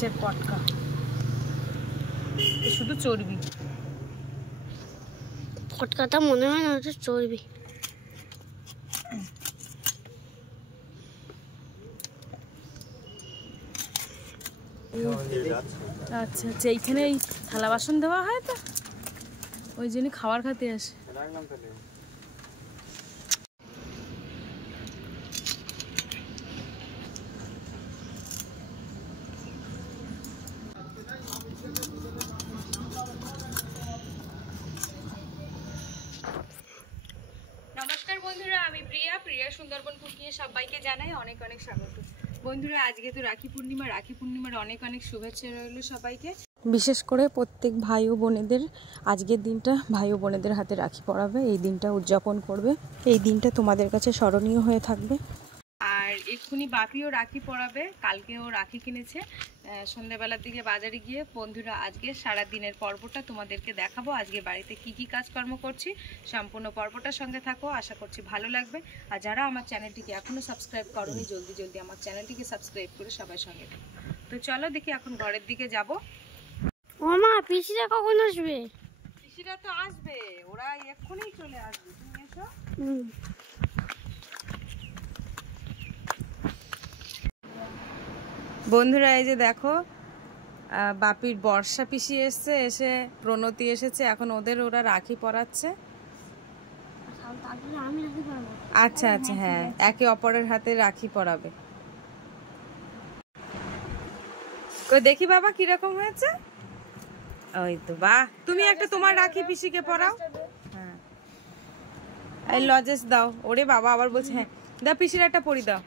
মাছের পটকা, শুধু চর্বি। পটকাটা মনে হয় না ওটা চর্বি। আচ্ছা আচ্ছা, এইখানে এই থালা বাসন দেওয়া হয় তো, ওই জন্য খাবার খেতে আসে। নমস্কার বন্ধুরা, আমি প্রিয়া সুন্দরবন কুকিংয়ে সবাইকে জানাই অনেক অনেক স্বাগত। বন্ধুরা, আজকে তো রাখি পূর্ণিমার অনেক অনেক শুভেচ্ছা রইল সবাইকে। বিশেষ করে প্রত্যেক ভাই ও বোনেদের আজকের দিনটা ভাই ও বোনেদের হাতে রাখি পরাবে, এই দিনটা উদযাপন করবে, এই দিনটা তোমাদের কাছে স্মরণীয় হয়ে থাকবে। আর এক্ষুনি বাপিও রাখি পরাবে, কালকেও রাখি কিনেছে। সন্ধ্যাবেলার দিকে বাজারে গিয়ে বন্ধুরা আজকে সারা দিনের পর্বটা তোমাদেরকে দেখাবো। আজকে বাড়িতে কি কি কাজকর্ম করছি, সম্পূর্ণ পর্বটার সঙ্গে থাকো, আশা করছি ভালো লাগবে। আর যারা আমার চ্যানেলটিকে এখনো সাবস্ক্রাইব করোনি, জলদি জলদি আমার চ্যানেলটিকে সাবস্ক্রাইব করে সবাই সঙ্গে থাকো। তো চলো দেখি এখন ঘরের দিকে যাব। ও মা, পিসিরা কখন আসবে? পিসিরা তো আসবে, ওরা এক্ষুনি চলে আসবে, তুমি এসো। বন্ধুরা এই যে দেখো, বাপির বর্ষা পিসি এসছে, এসে প্রণতি এসেছে, এখন ওরা রাখি পরাচ্ছে। আচ্ছা আচ্ছা, হ্যাঁ, একে অপরের হাতে রাখি পরাবে। দেখি বাবা কিরকম হয়েছে। ওই তো, বাহ, তুমি একটা তোমার রাখি পিসিকে পরাও। হ্যাঁ, এই লজেস দাও। ওরে বাবা, আবার বলছে হ্যাঁ দাও, পিসির একটা পরি দাও।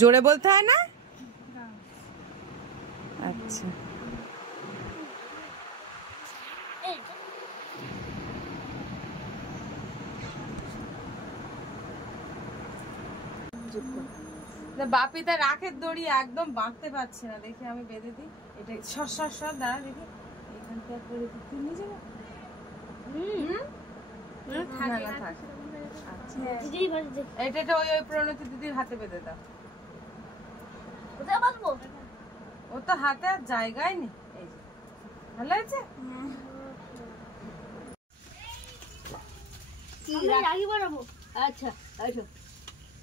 জোরে বলতে হয় না? আচ্ছা, বাপি তার রাখের দড়ি একদম বাঁধতে পারছে না, দেখি আমি বেঁধে দিই। এটা সর দাঁড়া, দেখি এখান থেকে করে তুই নিয়ে যাবো। এটা ওই প্রণতি দিদির হাতে বেঁধে দাও। ও তো হাতে আর জায়গায় নেই। এই যে ভালো হয়েছে। আচ্ছা,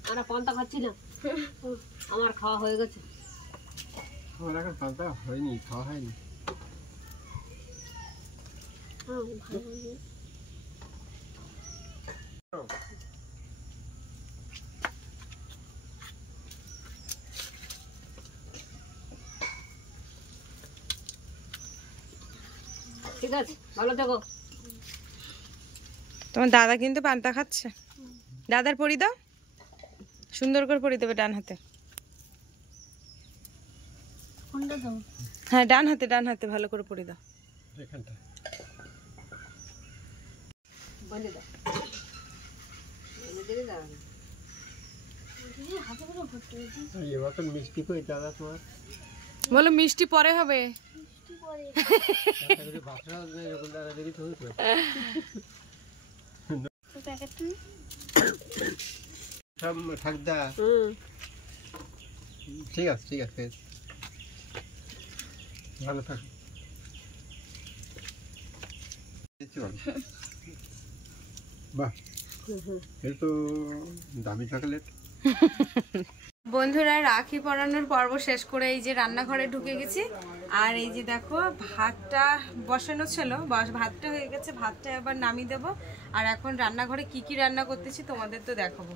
আমরা পান্তা খাচ্ছি না, আমার খাওয়া হয়ে গেছে। আমার এখন পান্তা হয়নি, খাওয়া হয়নি। ঠিক আছে, ভালো থাকো। তোমার দাদা কিন্তু পান্তা খাচ্ছে। দাদার পরি দাও, সুন্দর করে পরি দেবে ডান হাতে। হ্যাঁ, ডান হাতে ভালো করে পরি দাও। বলো মিষ্টি পরে হবে। ঠিক আছে, ঠিক আছে, ভালো থাক। বাহ, এই তো দামি চকলেট। বন্ধুরা, রাখি পরানোর পর্ব শেষ করে এই যে রান্নাঘরে ঢুকে গেছি। আর এই যে দেখো, ভাতটা বসানো ছিল, ভাতটা হয়ে গেছে, ভাতটা এবার নামিয়ে দেবো। আর এখন রান্নাঘরে কি কি রান্না করতেছি তোমাদের তো দেখাবো।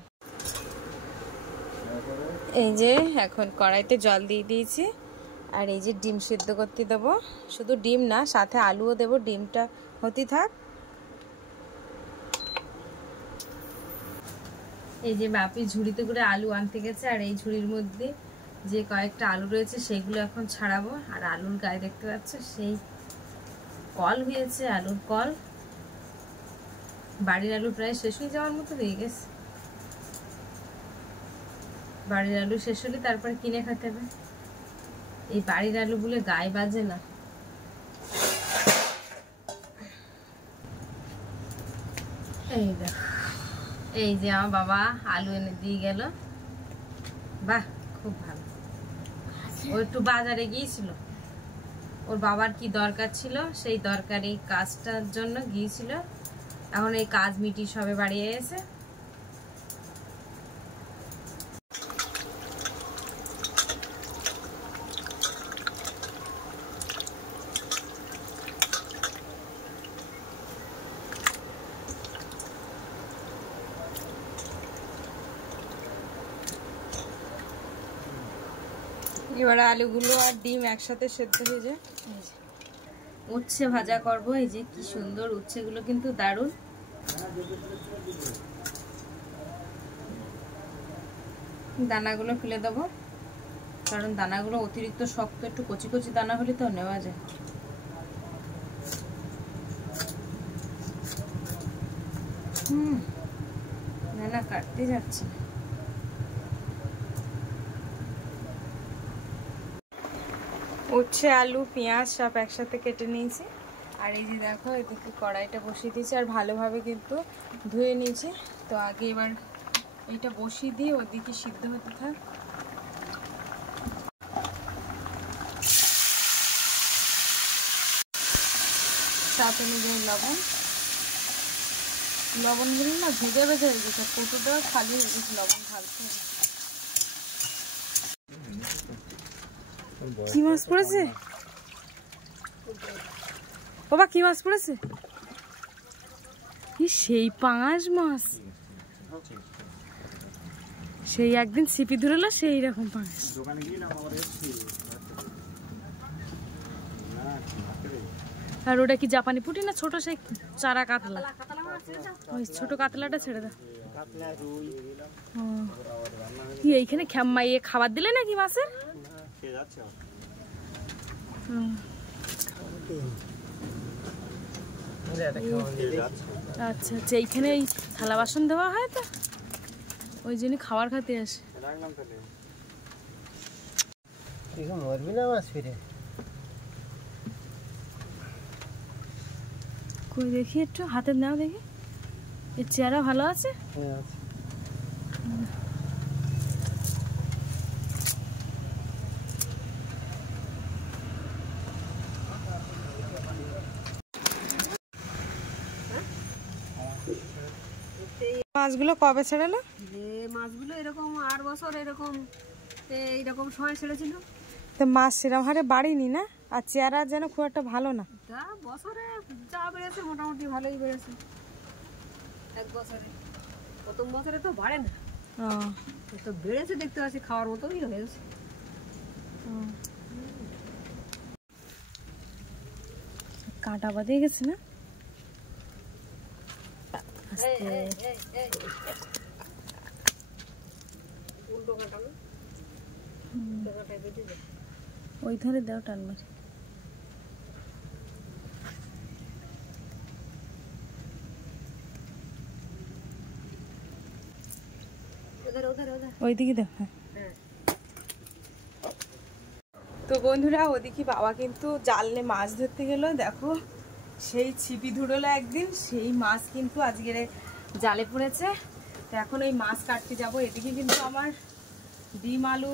এই যে এখন কড়াইতে জল দিয়ে দিয়েছি, আর এই যে ডিম সিদ্ধ করতে দেবো। শুধু ডিম না, সাথে আলুও দেবো, ডিমটা হতে থাক। এই যে বাপি ঝুড়িতে করে আলু আনতে গেছে, আর এই ঝুড়ির মধ্যে যে কয়েকটা আলু রয়েছে সেগুলো এখন ছাড়াবো। আর আলুর গায়ে দেখতে পাচ্ছ সেই কল হয়েছে, আলুর কল। বাড়ির আলু প্রায় শেষ হয়ে যাওয়ার মতো হয়ে গেছে। বাড়ির আলু শেষ হলে তারপর কিনে খেতে হবে। এই বাড়ির আলুগুলো গায়ে বাজে না। এই দেখো, এই যে আমার বাবা আলু এনে দিয়ে গেল। বাহ, খুব ভালো। ও একটু বাজারে গিয়েছিল, ওর বাবার কি দরকার ছিল, সেই দরকারি কাজটার জন্য গিয়েছিল। এখন এই কাজ মিটি সবে বাড়ি এসে। এবার আলুগুলো আর ডিম একসাথে সেদ্ধ হয়ে যায়। উচ্ছে ভাজা করব। এই যে কি সুন্দর উচ্ছেগুলো, কিন্তু দারুণ। দানাগুলো ফেলে দেবো, কারণ দানাগুলো অতিরিক্ত শক্ত, একটু কচি কচি দানা হলে তো নেওয়া যায়। না কাটতে যাচ্ছে। উচ্ছে, আলু, পেঁয়াজ সব একসাথে কেটে নিয়েছি। আর এই যে দেখো, এদিকে কড়াইটা বসিয়ে দিয়েছি আর ভালোভাবে কিন্তু ধুয়ে নিয়েছি। তো আগে এবার এইটা বসিয়ে দিয়ে ওদিকে সিদ্ধ হতে থাক। স্বাদ অনুযায়ী লবণ, লবণগুলো না ভেজে ভেজে হয়ে গেছে, কৌটোটা খালি হয়ে গেছে, লবণ ঢালতে হবে। কি মাছ পড়েছে বাবা? কি মাছ পড়েছে? সেই পাঙাশ মাছ, সেই একদিন ছিপি ধরলো সেই রকম পাঙাশ। আর ওটা কি জাপানি পুঁটি না ছোট সেই চারা কাতলা? ওই ছোট কাতলাটা ছেড়ে দাও। কি এইখানে খাবার দিলে নাকি মাছের? আচ্ছা আচ্ছা, এইখানে এই থালা বাসন দেওয়া হয় তো, ওই জন্য খাবার খাতে আসে। কই দেখি একটু হাতে নাও দেখি, এর চেহারা ভালো আছে। মাছগুলো কবে ছেড়েলো? মাছগুলো এরকম 8 বছর এরকম এইরকম সময় ছেড়েছিল। তো মাছ সেরকম হারে বাড়িনি না, আর চেহারা যেন খুব একটা ভালো না। তা বছরে যা বেড়েছে মোটামুটি ভালোই বেড়েছে। 1 বছরে, প্রথম বছরে তো বাড়ে না, তো বেড়েছে দেখতে পাচ্ছি, খাওয়ার মতোই হয়েছে। কাঁটা বাঁধে গেছে না? ওই ধারে দাও টান মারি। ওইদিকে দাও। হ্যাঁ, তো বন্ধুরা ওদিকে বাবা কিন্তু জাল নিয়ে মাছ ধরতে গেল। দেখো সেই ছিপি ধুড়লো একদিন, সেই মাছ কিন্তু আজকে জালে পড়েছে। তো এখন ওই মাছ কাটতে যাব। এদিকে কিন্তু আমার ডিম আলু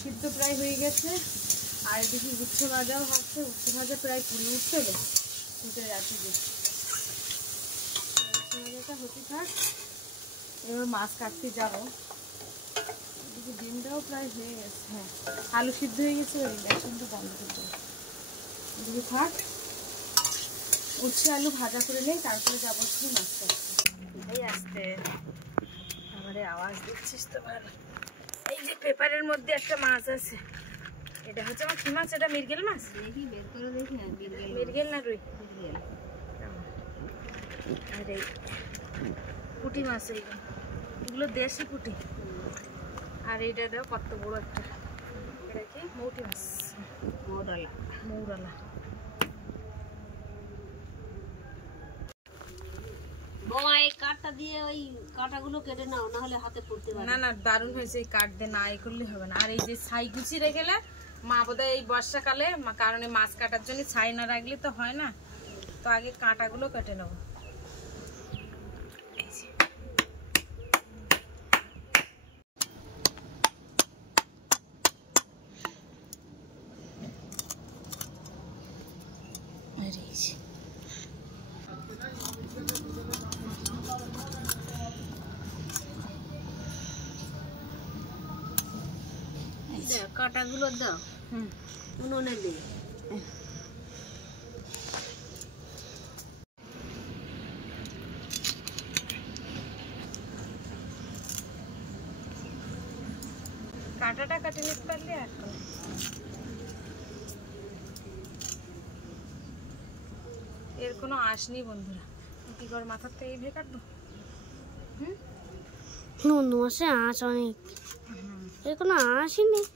সিদ্ধ প্রায় হয়ে গেছে, আর এদিকে উচ্ছে ভাজাও হচ্ছে। উচ্ছে ভাজা প্রায় পুড়ে উঠতে যাচ্ছে, যে উচ্ছে ভাজাটা হতে থাক, এবার মাছ কাটতে যাবো। এদিকে ডিমটাও প্রায় হয়ে গেছে। হ্যাঁ, আলু সিদ্ধ হয়ে গেছে, ওই ইন্ডাকশনটা বন্ধ করে দেবো। এদিকে থাক, উচ্ছে আলু ভাজা করে নেই, তারপরে যাবো একটু মাছ কাটতে। এই আসতে আমারে আওয়াজ দিচ্ছিস তো ভালো। এই যে পেপারের মধ্যে একটা মাছ আছে, এটা হচ্ছে আমার কি মাছ? এটা মৃগেল মাছ। দেখি বের করে দেখি। মৃগেল না রুই? আর এই পুঁটি মাছ, এগুলো দেশি পুঁটি। আর এইটা কত বড় একটা, এটা কি মৌটি মাছ? মৌরালা। বাবা এই কাঠটা দিয়ে ওই কাঁটাগুলো কেটে নাও, না হলে হাতে পড়তে পারে। না না, দারুণ হয়েছে। এই কাঠ দিয়ে না করলে হবে না। আর এই যে ছাই গুছি রেখেলে মা বোধহয় এই বর্ষাকালে, কারণে মাছ কাটার জন্য ছাই না রাখলে তো হয় না। তো আগে কাঁটাগুলো কেটে নেবো। আর এই যে কাঁটাগুলো দাও, উনুনে দে। কাঁটাটা কাটে নিতে পারলে আর কি। এর কোনো আঁশ নেই বন্ধুরা, কি করে মাথার থেকে এইভাবে কাটবো? নুন মাছে আঁশ অনেক, এর কোনো আঁশই নেই।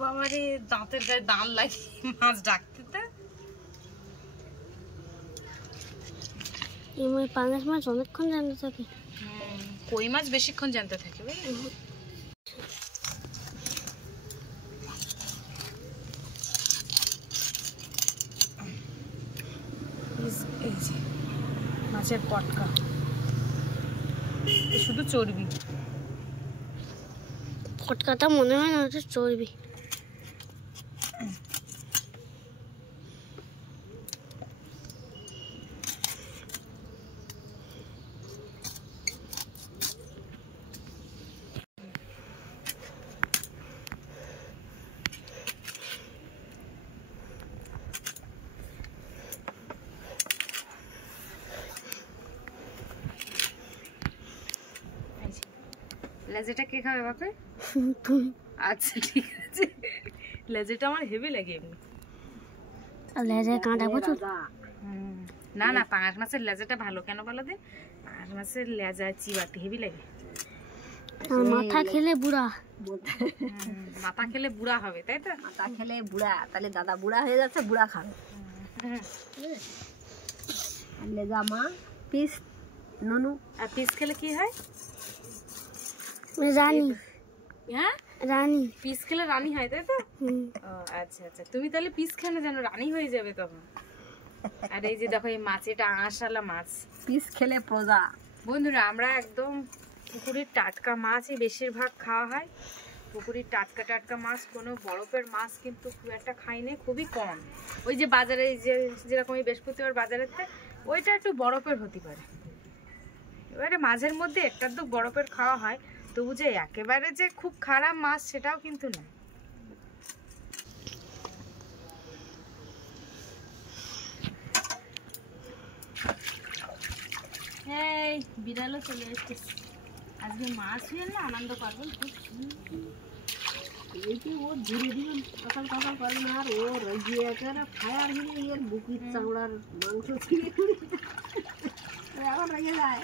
বাবারে দাঁতের গায়ে দান লাগে মাছ ডাকতে। তো এই পাঙ্গাস মাছ অনেকক্ষণ জানতে থাকে, কই মাছ বেশিক্ষণ জানতে থাকে বুঝলি। এই যে মাছের পটকা, শুধু চর্বি। পটকাটা মনে হয় না ওটা চর্বি। লেজেটা কে খাবে বাপে? তুমি। আচ্ছা ঠিক আছে, লেজেটা আমার হেভি লাগে এমনি। আর লেজের কাঁটা প্রচুর। না না, পাঙাশ মাছের লেজাটা ভালো কেন বলো দিন, পাঙাশ মাছের লেজা চিবাতে হেভি লাগে। আর মাথা খেলে বুড়া, মাথা খেলে বুড়া হবে তাই তো? মাথা খেলে বুড়া, তাহলে দাদা বুড়া হয়ে যাচ্ছে, বুড়া খাবে। আর লেজা মা, পিস ননু। আর পিস খেলে কি হয়? রানী। হ্যাঁ রানী পিস খেলে রানী হয় তাই তো? হুম। ও আচ্ছা আচ্ছা, তুমি তাহলে পিস খেলে যেন রানী হয়ে যাবে তখন। আর এই যে দেখো এই মাছ, এটা আঁশালা মাছ। পিস খেলে প্রজা। বন্ধুরা আমরা একদম পুকুরের টাটকা মাছই বেশিরভাগ খাওয়া হয়। পুকুরের টাটকা টাটকা মাছ, কোনো বরফের মাছ কিন্তু খুব একটা খাই না, খুবই কম। ওই যে বাজারে যেরকম এই বৃহস্পতিবার বাজারের থেকে ওইটা একটু বরফের হতে পারে। এবারে মাঝের মধ্যে একটা তো বরফের খাওয়া হয়, তবু যে একেবারে যে খুব খারাপ মাছ সেটাও কিন্তু না। এই বিড়ালও চলে এসেছে, আজকে মাছ হয়ে না আনন্দ পারবেন খুব। এইটি ও ধীরে ধীরে সকাল সকাল করবে না, আর ও রাজিয়ে একেবারে ফায়ার হয়ে এর বুকির চামড়ার মাংস ছিঁড়ে এখন রেগে যায়।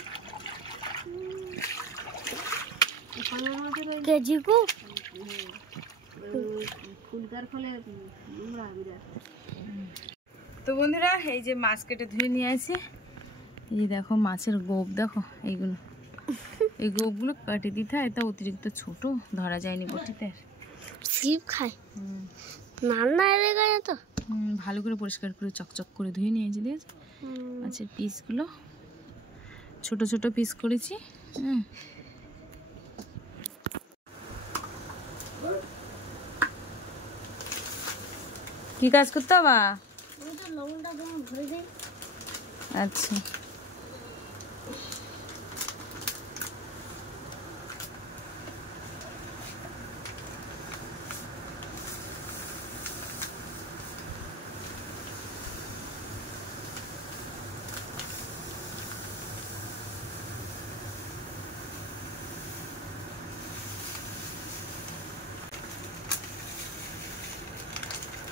কেজিকু ফুলকার ফলে নোংরা বিরাট। তো বন্ধুরা এই যে মাছ কেটে ধুয়ে নিয়ে আসি, এই যে দেখো মাছের গোপ, দেখো এইগুলো, এই গোপগুলো কেটে দিতে হয়, এটা অতিরিক্ত ছোট, ধরা যায়নি বটিতে। শিব খায় রান্না এড়ে গেছে তো। ভালো করে পরিষ্কার করে চকচক করে ধুয়ে নিয়েছি, দিয়েছি মাছের পিসগুলো ছোট ছোট পিস করেছি। কি কাজ করতে হবে? লবণটা যেমন ভরে দেয়। আচ্ছা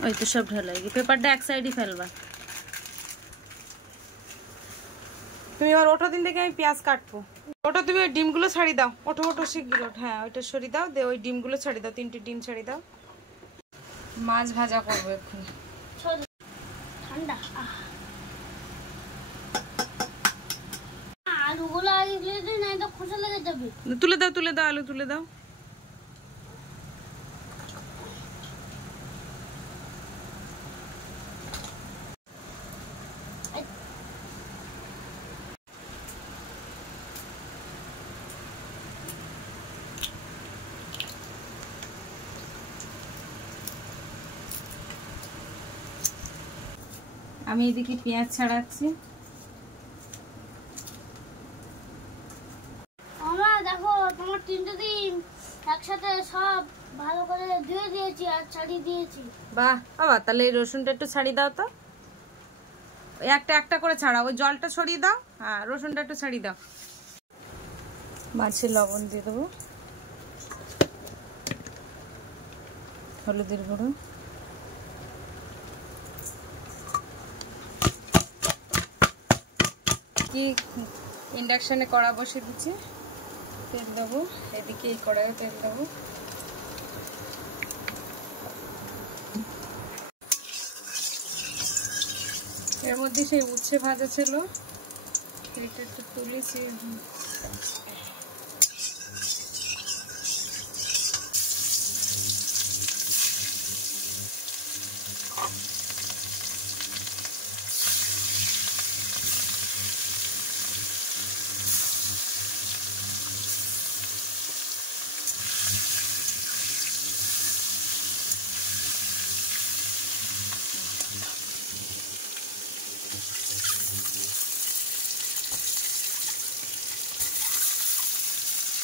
ওই তো সব ঢালাই, পেপারটা এক সাইডই ফেলবা। তুমি এবার ওঠো, দিন থেকে আমি পেঁয়াজ কাটবো। ওটা তুমি ওই ডিমগুলো ছাড়ি দাও, ওঠো ওঠো শিগগির ওঠো। হ্যাঁ ওইটা সরি দাও, দে ওই ডিমগুলো ছাড়ি দাও, 3টে ডিম ছাড়ি দাও। মাছ ভাজা করবো এক্ষুনি। ঠান্ডা আলুগুলো আগে ফেলে দিই, না তো খোসা লেগে যাবে। তুলে দাও তুলে দাও, আলু তুলে দাও। আমি এদিকে পেঁয়াজ ছাড়াচ্ছি। আমরা দেখো তোমার 3টে ডিম একসাথে সব ভালো করে ধুয়ে দিয়েছি আর ছাড়িয়ে দিয়েছি। বাহ বাবা, তাহলে এই রসুনটা একটু ছাড়িয়ে দাও তো। একটা একটা করে ছাড়াও, ওই জলটা ছড়িয়ে দাও। হ্যাঁ, রসুনটা একটু ছাড়িয়ে দাও। মাছের লবণ দিয়ে দেবো, হলুদের গুঁড়ো, কি ইন্ডাকশনে কড়া বসে দিচ্ছি, তেল দেবো। এদিকে এই কড়াইয়ে তেল দেবো। এর মধ্যে সেই উচ্ছে ভাজা ছিল, এটা একটু তুলেছি।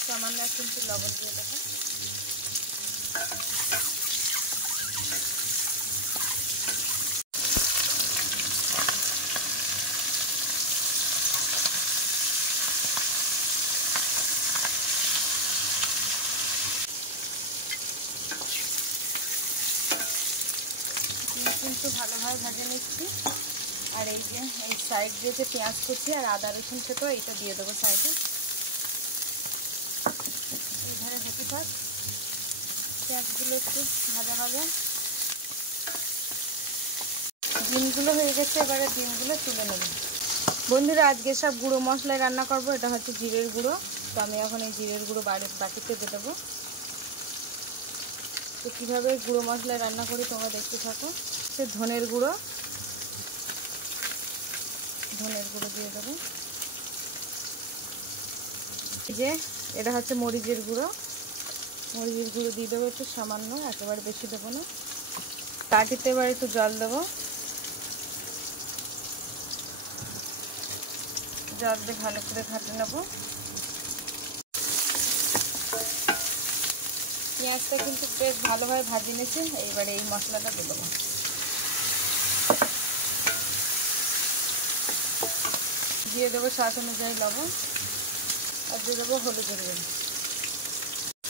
সামান্য কিন্তু লবণ দিয়ে দেবো। কিন্তু ভালোভাবে ভেজে নিচ্ছি। আর এই যে এই সাইড দিয়ে যে পেঁয়াজ কুচি আর আদা রসুন থেতো এইটা দিয়ে দেবো সাইডে। এইভাবে হতে থাক, পেঁয়াজগুলো একটু ভাজা ভাজা। ডিমগুলো হয়ে গেছে, এবারে ডিমগুলো তুলে নেব। বন্ধুরা, আজকে সব গুঁড়ো মশলায় রান্না করব। এটা হচ্ছে জিরের গুঁড়ো, তো আমি এখন এই জিরের গুঁড়ো বাটিতে দিয়ে দেবো। তো কীভাবে গুঁড়ো মশলায় রান্না করি তোমরা দেখতে থাকো। সে ধনের গুঁড়ো দিয়ে দেবো। এই যে এটা হচ্ছে মরিচের গুঁড়ো দিয়ে দেবো একটু সামান্য, একেবারে বেশি দেবো না। বাটিতে এবার একটু জল দেবো, জল দিয়ে ভালো করে ঘাটে নেবো। পেঁয়াজটা কিন্তু বেশ ভালোভাবে ভাজি নিয়েছি। এইবারে এই মশলাটা দিয়ে দেবো। দিয়ে দেবো স্বাদ অনুযায়ী লবণ, আর দিয়ে দেবো হলুদের গুঁড়ো।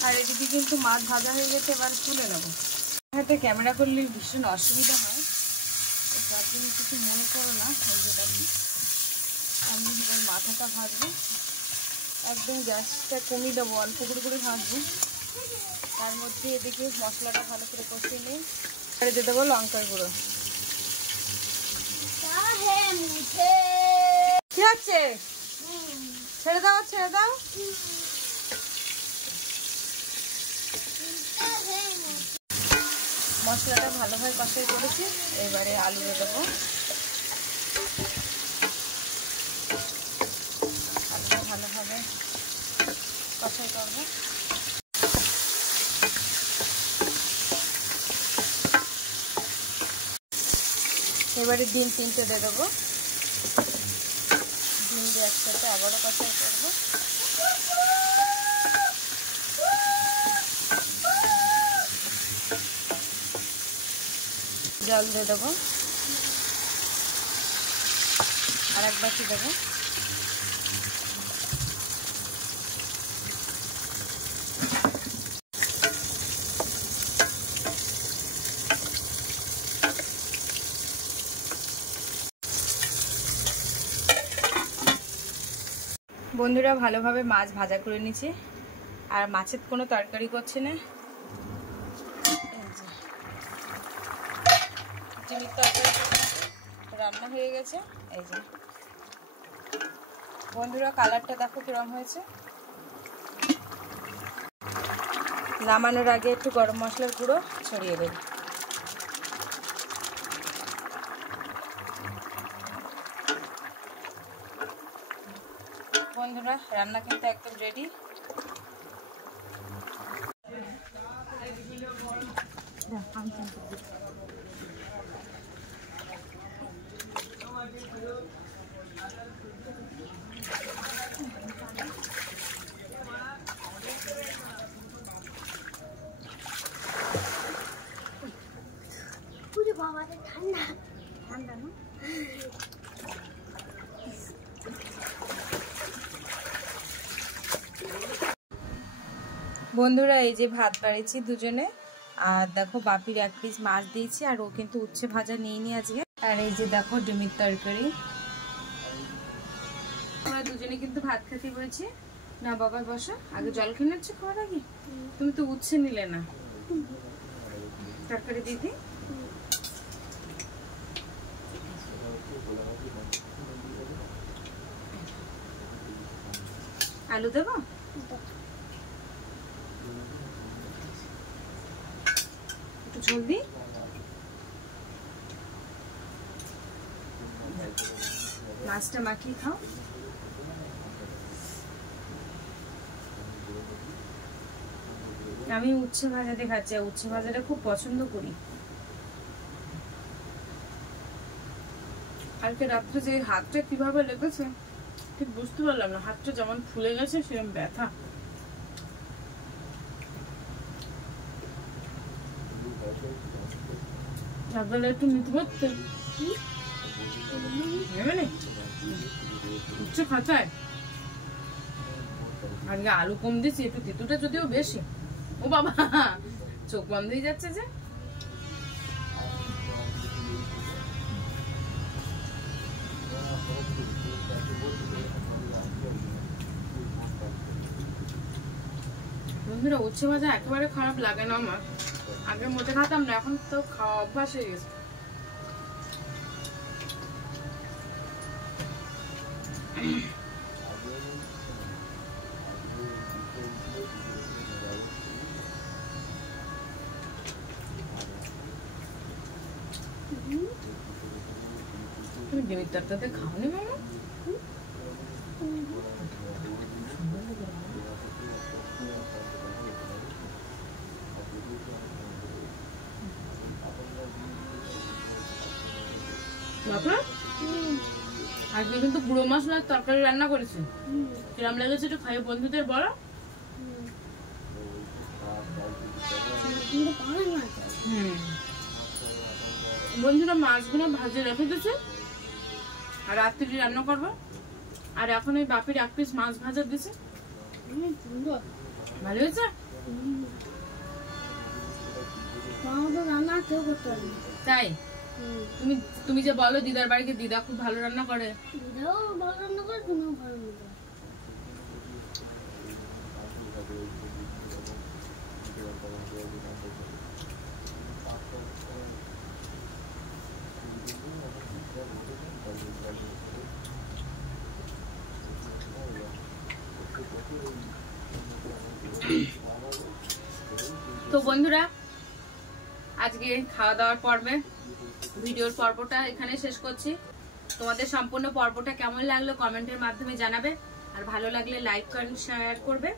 আর এদিকে কিন্তু মাছ ভাজা হয়ে গেছে, এবার তুলে নেবো। হাতে ক্যামেরা করলে ভীষণ অসুবিধা হয়, যার জন্য কিছু মনে করো না। এই যে দেখি আমি এবার মাথাটা ভাজবো, একদম গ্যাসটা কমিয়ে দেবো, অল্প করে ভাজবো। তার মধ্যে এদিকে মশলাটা ভালো করে কষিয়ে নিই। এবারে দিয়ে দেবো লঙ্কার গুঁড়ো। কি হচ্ছে? ছেড়ে দাও। মশলাটা ভালোভাবে কষাই করেছি, এবারে আলু দিয়ে দেবো। আলুটা ভালোভাবে কষাই করবো। এবারে ডিম 3টে দিয়ে দেবো। ডিম দিয়ে একসাথে আবারও কষাই করবো। জল দিয়ে দেবো, আর এক বাটি দেবো। বন্ধুরা, ভালোভাবে মাছ ভাজা করে নিচ্ছি, আর মাছের কোনো তরকারি করছি না। ডিমের তরকারি রান্না হয়ে গেছে। এই যে বন্ধুরা, কালারটা দেখো কিরম হয়েছে। নামানোর আগে একটু গরম মশলার গুঁড়ো ছড়িয়ে দেব। বন্ধুরা, রান্না কিন্তু একদম রেডি। বাবা ঠান্ডা ঠান্ডা না? বন্ধুরা এই যে ভাত বাড়িয়েছি দুজনে, আর দেখো বাপির 1 পিস মাছ দিয়েছি, আর ও কিন্তু উচ্ছে ভাজা নিয়ে নি আজকে। আর এই যে দেখো ডিমের তরকারি। আমরা দুজনে কিন্তু ভাত খেতে বলেছি। না বাবা বসো, আগে জল খেয়ে নিচ্ছে খাওয়ার আগে। তুমি তো উচ্ছে নিলে না, তরকারি দিদি। আলু দেবো, একটু ঝোল দিই। মাছটা মাখিয়ে খাও। আমি উচ্ছে ভাজাতে খাচ্ছি, উচ্ছে ভাজাটা খুব পছন্দ করি। কালকে রাত্রে যে হাতটা কিভাবে লেগেছে ঠিক বুঝতে পারলাম না, হাতটা যেমন ফুলে গেছে সেরকম ব্যথা। রাতবেলা একটু নিতে পারতে উচ্ছে খাঁচায় আজকে আলু কম দিচ্ছি, একটু তিতুটা যদিও বেশি। ও বাবা চোখ বন্ধ হয়ে যাচ্ছে যে। বন্ধুরা উচ্ছে ভাজা একেবারে খারাপ লাগে না আমার, আগে মোটে খাতাম না, এখন তো খাওয়া অভ্যাস হয়ে গেছে। তুমি ডিমের তরকারিতে খাওনি মামা? বাবা আজকে কিন্তু গুঁড়ো মশলার তরকারি রান্না করেছি, কিরম লেগেছে একটু খাইয়ে বন্ধুদের বলো। বন্ধুরা মাছগুলো ভাজে রেখে দিয়েছে, আর রাত্রি রান্না করবো। আর এখন এই বাপির 1 পিস মাছ ভাজা দিছে, ভালো হয়েছে। তাই তুমি যে বলো দিদার বাড়িতে দিদা খুব ভালো রান্না করে। তো বন্ধুরা আজকে খাওয়া দাওয়ার পর্বে ভিডিওর পর্বটা এখানে শেষ করছি। তোমাদের সম্পূর্ণ পর্বটা কেমন লাগলো কমেন্টের মাধ্যমে জানাবে, আর ভালো লাগলে লাইক করেন, শেয়ার করবে।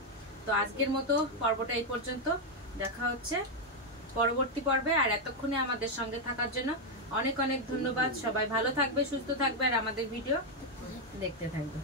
তো আজকের মতো পর্বটা এই পর্যন্ত, দেখা হচ্ছে পরবর্তী পর্বে। আর এতক্ষণে আমাদের সঙ্গে থাকার জন্য অনেক অনেক ধন্যবাদ। সবাই ভালো থাকবে, সুস্থ থাকবে, আর আমাদের ভিডিও দেখতে থাকবে।